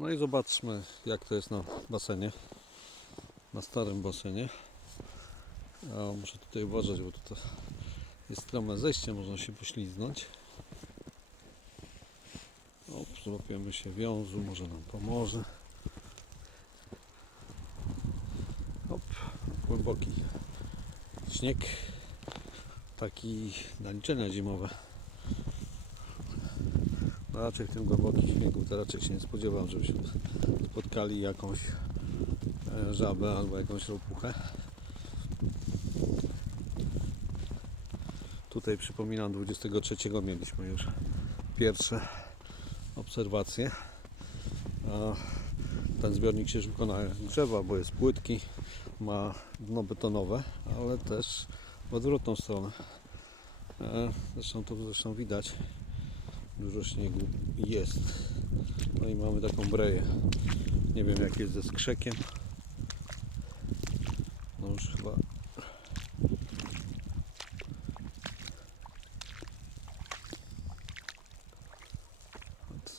No i zobaczmy jak to jest na basenie. Na starym basenie. Muszę tutaj uważać, bo tutaj jest strome zejście, można się poślizgnąć. O, złapiemy się wiązu, może nam pomoże. Hop, głęboki śnieg. Taki naliczenia zimowe. Raczej w tym głębokim śniegu to raczej się nie spodziewam, żebyśmy spotkali jakąś e, żabę albo jakąś ropuchę. Tutaj przypominam 23 mieliśmy już pierwsze obserwacje. Ten zbiornik się szybko nagrzewa, bo jest płytki, ma dno betonowe, ale też w odwrotną stronę. E, Zresztą to zresztą widać. Dużo śniegu jest. No i mamy taką breję. Nie wiem jak jest ze skrzekiem. No już chyba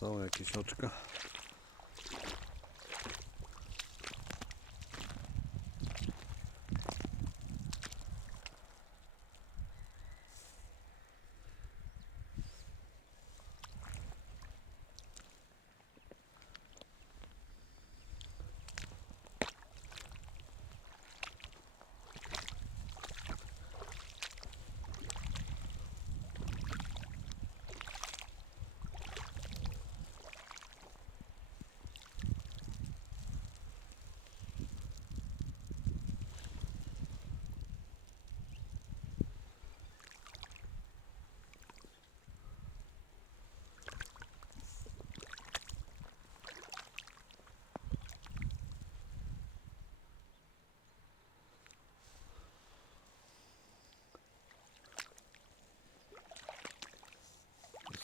są jakieś oczka.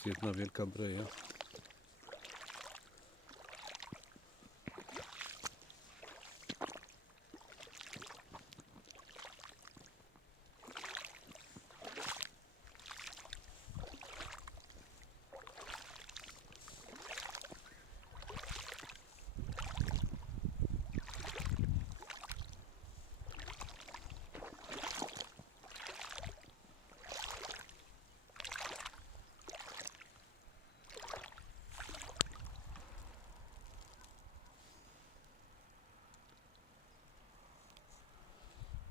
Jedna wielka breja.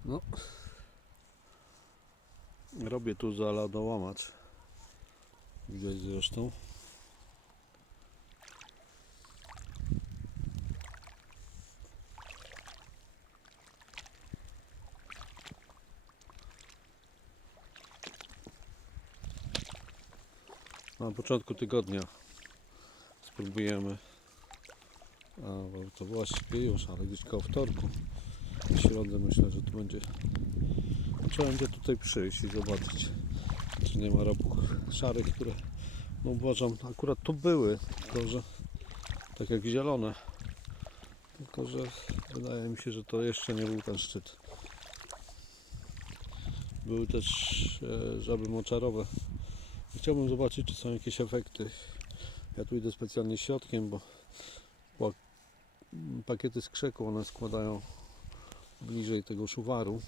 No. Robię tu za lodołamacz. Widać zresztą. Na początku tygodnia spróbujemy. A, bo to właściwie już, ale gdzieś koło wtorku. Środę myślę, że tu będzie. Trzeba będzie tutaj przyjść i zobaczyć, czy nie ma ropuch szarych, które no uważam akurat tu były, tylko że tak jak zielone. Tylko że wydaje mi się, że to jeszcze nie był ten szczyt. Były też e, żaby moczarowe. Chciałbym zobaczyć, czy są jakieś efekty. Ja tu idę specjalnie środkiem, bo pakiety z krzeku one składają bliżej tego szuwaru.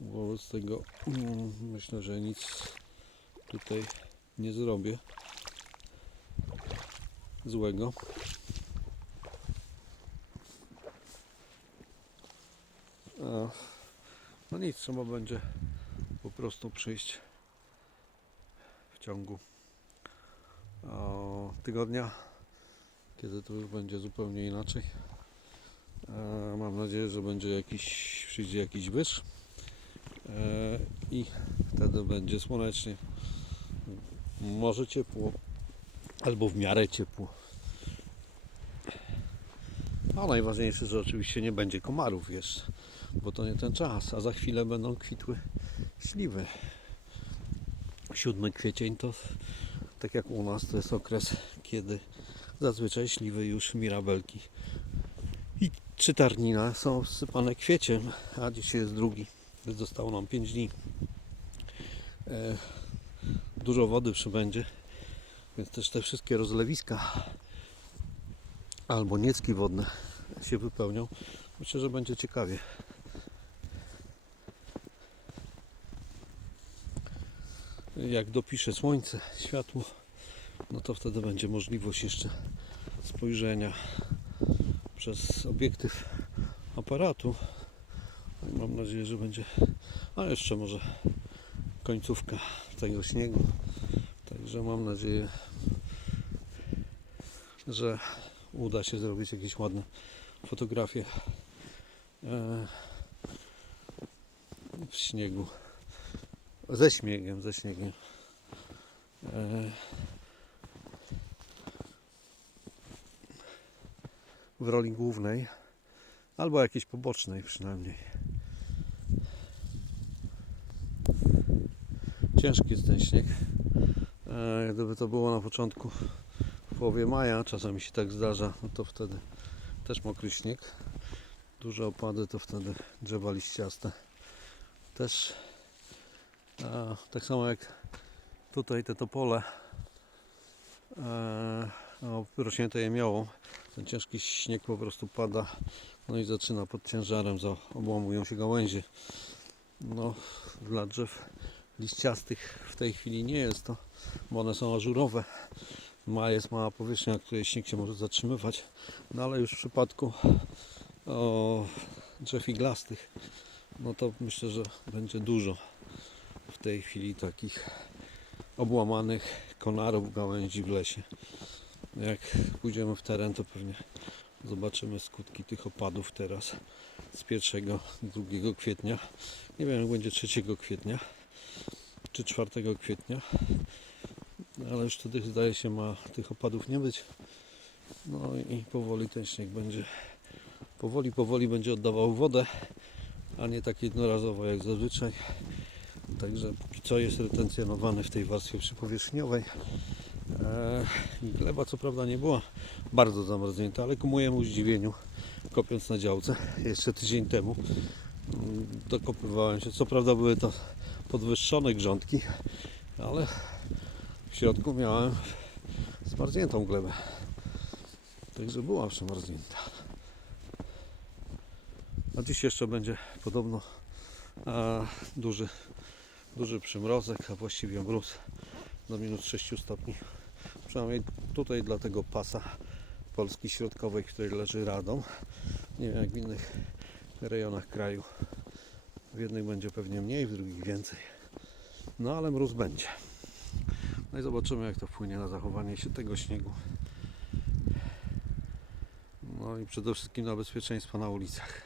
Wobec tego mm, myślę, że nic tutaj nie zrobię złego. No nic, trzeba będzie po prostu przyjść w ciągu tygodnia, kiedy to już będzie zupełnie inaczej. Mam nadzieję, że będzie jakiś, przyjdzie jakiś wyż e, i wtedy będzie słonecznie. Może ciepło, albo w miarę ciepło. A najważniejsze, że oczywiście nie będzie komarów jeszcze, bo to nie ten czas, a za chwilę będą kwitły śliwy. 7 kwiecień to tak jak u nas to jest okres, kiedy zazwyczaj śliwy już mirabelki i czytarnina są wsypane kwieciem, a dzisiaj jest drugi, więc zostało nam 5 dni. E, dużo wody przybędzie, więc też te wszystkie rozlewiska albo niecki wodne się wypełnią. Myślę, że będzie ciekawie. Jak dopisze słońce, światło, no to wtedy będzie możliwość jeszcze spojrzenia przez obiektyw aparatu. I Mam nadzieję, że będzie, a jeszcze może końcówka tego śniegu. Także mam nadzieję, że uda się zrobić jakieś ładne fotografie e, w śniegu. Ze śniegiem, ze śniegiem. W roli głównej albo jakiejś pobocznej przynajmniej. Ciężki jest ten śnieg. E, gdyby to było na początku w połowie maja, czasami się tak zdarza, no to wtedy też mokry śnieg. Duże opady to wtedy drzewa liściaste. Też a, tak samo jak tutaj te topole e, no, rośnięte jemiołą. Ten ciężki śnieg po prostu pada no i zaczyna pod ciężarem, za, obłamują się gałęzie. No, dla drzew liściastych w tej chwili nie jest to, bo one są ażurowe. Ma jest mała powierzchnia, na której śnieg się może zatrzymywać, no ale już w przypadku o, drzew iglastych, no to myślę, że będzie dużo w tej chwili takich obłamanych konarów gałęzi w lesie. Jak pójdziemy w teren, to pewnie zobaczymy skutki tych opadów teraz z 1-2 kwietnia. Nie wiem, jak będzie 3 kwietnia czy 4 kwietnia, ale już wtedy zdaje się ma tych opadów nie być. No i powoli ten śnieg będzie, powoli, powoli będzie oddawał wodę, a nie tak jednorazowo jak zazwyczaj. Także póki co jest retencjonowany w tej warstwie przypowierzchniowej. Eee, gleba co prawda nie była bardzo zamarznięta, ale ku mojemu zdziwieniu, kopiąc na działce jeszcze tydzień temu, mm, dokopywałem się. Co prawda były to podwyższone grządki, ale w środku miałem zmarzniętą glebę. Także była przemarznięta. A dziś jeszcze będzie podobno a, duży, duży przymrozek, a właściwie mróz do minus 6 stopni. Przynajmniej tutaj dla tego pasa Polski Środkowej, w której leży Radom. Nie wiem jak w innych rejonach kraju. W jednych będzie pewnie mniej, w drugich więcej. No ale mróz będzie. No i zobaczymy jak to wpłynie na zachowanie się tego śniegu. No i przede wszystkim na bezpieczeństwo na ulicach.